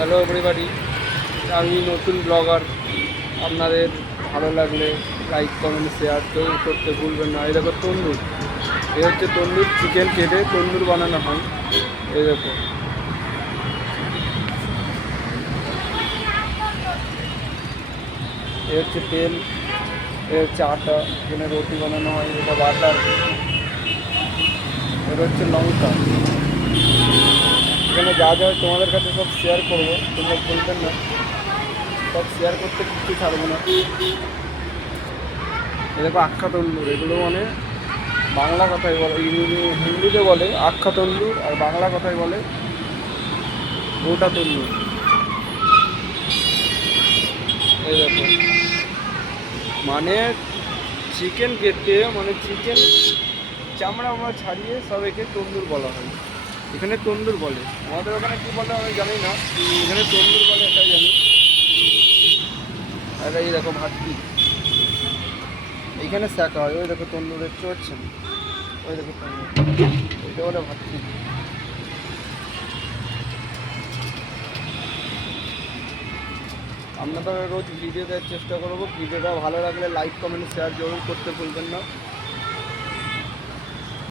Hello everybody, আমি নতুন blogger. আপনাদের ভালো লাগলে লাইক কমেন্ট শেয়ার কেউ করতে ভুলবেন না। এই দেখো তন্দুর, এই হচ্ছে তন্দুর, চিকেন কেটে তন্দুর বানানো হয়। এই দেখো, এই হচ্ছে তেল, এই হচ্ছে আটা, এখানে রুটি বানানো হয়, এটা বাটার, এটা হচ্ছে লঙ্কা। এখানে যা যা তোমাদের কাছে সব শেয়ার করবো, তোমরা বলবেন না, সব শেয়ার করতে কিছু ছাড়বো না। এ দেখো আখ্যা তন্দুর, এগুলো মানে বাংলা কথায় বলে, হিন্দিতে বলে আখ্যা তন্দুর, আর বাংলা কথায় বলে গোটা তন্দুর। এই দেখো, মানে চিকেন কেটে, মানে চিকেন চামড়া আমরা ছাড়িয়ে সব একে তন্দুর বলা হয়। এখানে তন্দুর বলে, আমাদের ওখানে কী বলে আমি জানি না, এখানে তন্দুর বলে এটাই জানি। আর এই দেখো ভাতটি, এইখানে শাঁকা হয়। ওই দেখো তন্দুর দেখতে পাচ্ছেন, ওই দেখো তন্দুর, এটা বলে ভাতটি। আপনাদের রোজ ভিডিও দেওয়ার চেষ্টা করবো। ভিডিওটা ভালো লাগলে লাইক কমেন্ট শেয়ার জরুর করতে ভুলবেন না।